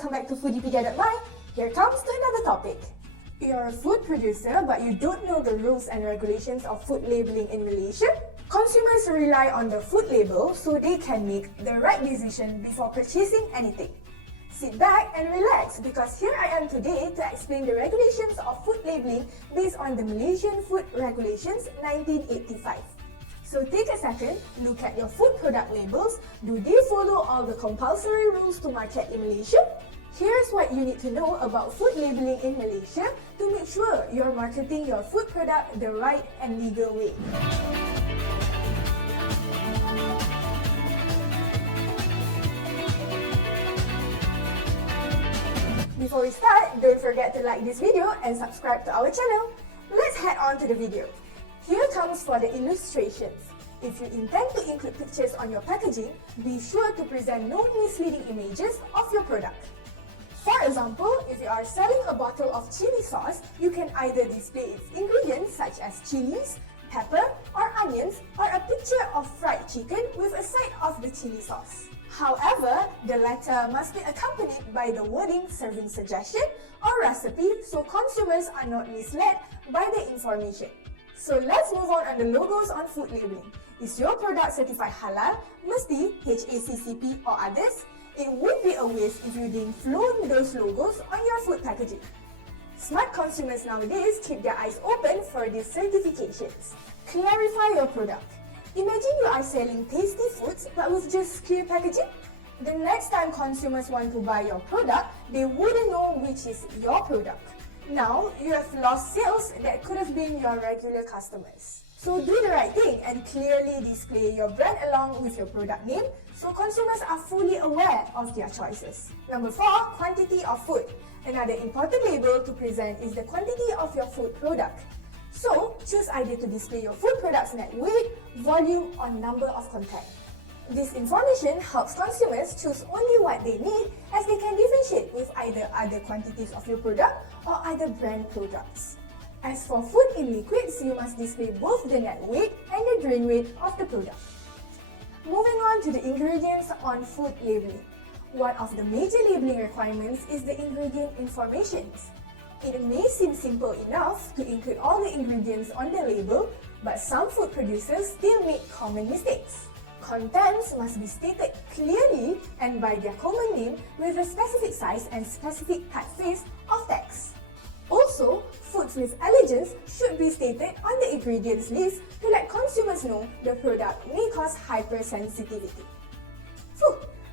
welcome back to Foodipedia.my. Here comes to another topic. You're a food producer but you don't know the rules and regulations of food labeling in Malaysia? Consumers rely on the food label so they can make the right decision before purchasing anything. Sit back and relax because here I am today to explain the regulations of food labeling based on the Malaysian Food Regulations 1985. So take a second, look at your food product labels. Do they follow all the compulsory rules to market in Malaysia? Here's what you need to know about food labeling in Malaysia to make sure you're marketing your food product the right and legal way. Before we start, don't forget to like this video and subscribe to our channel. Let's head on to the video. Here comes for the illustrations. If you intend to include pictures on your packaging, be sure to present no misleading images of your product. For example, if you are selling a bottle of chili sauce, you can either display its ingredients such as chilies, pepper, or onions, or a picture of fried chicken with a side of the chili sauce. However, the latter must be accompanied by the wording serving suggestion or recipe so consumers are not misled by the information. So let's move on the logos on food labeling. Is your product certified halal, mesti HACCP or others? It would be a waste if you didn't float those logos on your food packaging. Smart consumers nowadays keep their eyes open for these certifications. Clarify your product. Imagine you are selling tasty foods but with just clear packaging. The next time consumers want to buy your product, they wouldn't know which is your product. Now, you have lost sales that could have been your regular customers. So do the right thing and clearly display your brand along with your product name so consumers are fully aware of their choices. Number 4, quantity of food. Another important label to present is the quantity of your food product. So, choose either to display your food product's net weight, volume, or number of content. This information helps consumers choose only what they need as they can differentiate with either other quantities of your product or other brand products. As for food in liquids, you must display both the net weight and the drain weight of the product. Moving on to the ingredients on food labeling. One of the major labeling requirements is the ingredient informations. It may seem simple enough to include all the ingredients on the label, but some food producers still make common mistakes. Contents must be stated clearly and by their common name with a specific size and specific typeface of text. Also, foods with allergens should be stated on the ingredients list to let consumers know the product may cause hypersensitivity.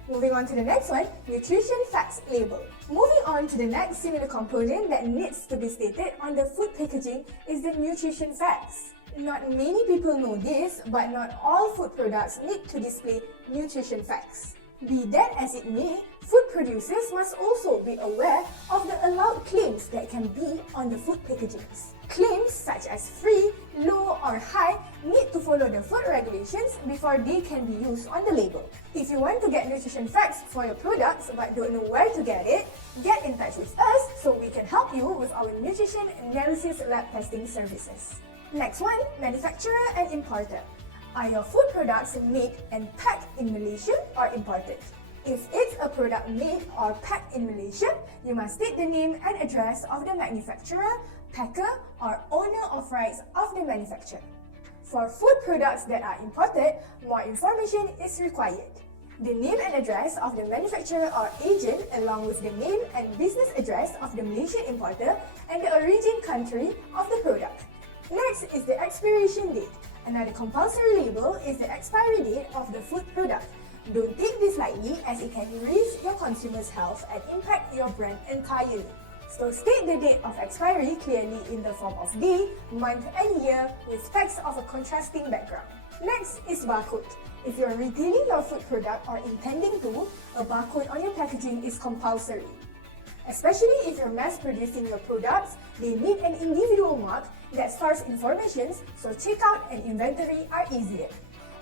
Moving on to the next one, nutrition facts label. Moving on to the next similar component that needs to be stated on the food packaging is the nutrition facts. Not many people know this, but not all food products need to display nutrition facts. Be that as it may, food producers must also be aware of the allowed claims that can be on the food packagings. Claims such as free, low, or high need to follow the food regulations before they can be used on the label. If you want to get nutrition facts for your products but don't know where to get it, get in touch with us so we can help you with our nutrition analysis lab testing services. Next one, manufacturer and importer. Are your food products made and packed in Malaysia or imported? If it's a product made or packed in Malaysia, you must state the name and address of the manufacturer, packer, or owner of rights of the manufacturer. For food products that are imported, more information is required. The name and address of the manufacturer or agent along with the name and business address of the Malaysian importer and the origin country of the product. Next is the expiration date. Another compulsory label is the expiry date of the food product. Don't take this lightly as it can risk your consumers' health and impact your brand entirely. So state the date of expiry clearly in the form of day, month, and year with text of a contrasting background. Next is barcode. If you're retailing your food product or intending to, a barcode on your packaging is compulsory. Especially if you're mass producing your products, they need an individual mark that stores information so checkout and inventory are easier.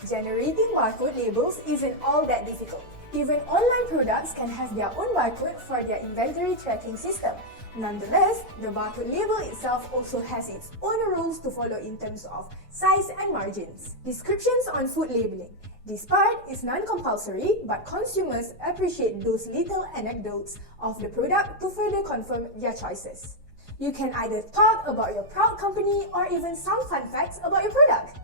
Generating barcode labels isn't all that difficult. Even online products can have their own barcode for their inventory tracking system. Nonetheless, the barcode label itself also has its own rules to follow in terms of size and margins. Descriptions on food labeling. This part is non-compulsory, but consumers appreciate those little anecdotes of the product to further confirm their choices. You can either talk about your proud company or even some fun facts about your product.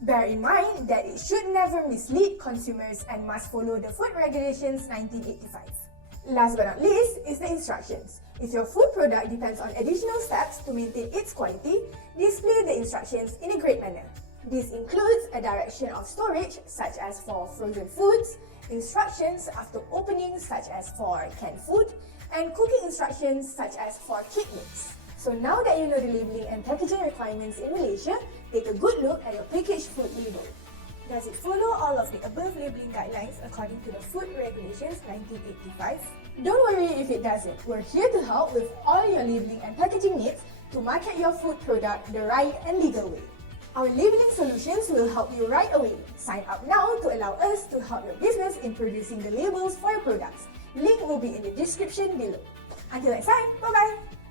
Bear in mind that it should never mislead consumers and must follow the Food Regulations 1985. Last but not least is the instructions. If your food product depends on additional steps to maintain its quality, display the instructions in a great manner. This includes a direction of storage such as for frozen foods, instructions after opening such as for canned food, and cooking instructions such as for kit meals. So now that you know the labeling and packaging requirements in Malaysia, take a good look at your packaged food label. Does it follow all of the above labeling guidelines according to the Food Regulations 1985? Don't worry if it doesn't. We're here to help with all your labeling and packaging needs to market your food product the right and legal way. Our labeling solutions will help you right away. Sign up now to allow us to help your business in producing the labels for your products. Link will be in the description below. Until next time, bye-bye!